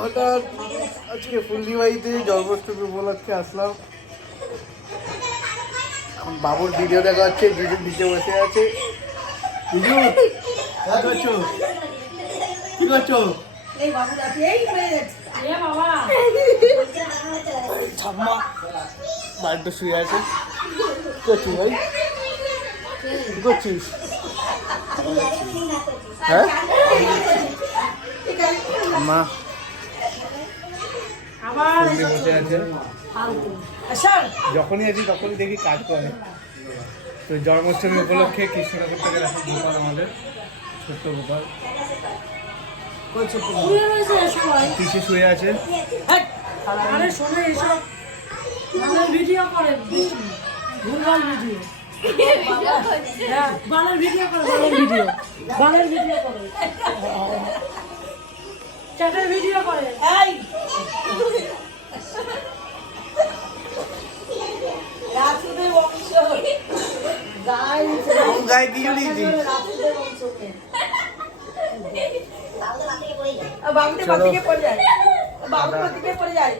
হঠাৎ আজকে ফুলদি বাড়িতে জন্মাষ্টমী উপলক্ষে আসলাম। এখন বাবুর ভিডিও দেখা হচ্ছে, জিজু নিচে বসে আছে। জিজু কি করছো? কি করছো? ঠাম্মা বাড়িতে শুয়ে আছে। কি করছিস ভাই? কি করছিস? হ্যাঁ মা বসে আছে। যখনই আছি তখনই দেখি কাজ করে। তো জন্মাষ্টমী উপলক্ষে কৃষ্ণনগর থেকে রাখা গোপাল, আমাদের ছোট্ট গোপাল পিছিয়ে শুয়ে আছে। ভিডিও করে ভুলভাল ভিডিও, বালের ভিডিও করে, বালের ভিডিও করে, চ্যাটের ভিডিও করে। গায়ে কিছু দিয়েছি। বাবুতে পড়ে যায়, বাবু পড়ে যায়।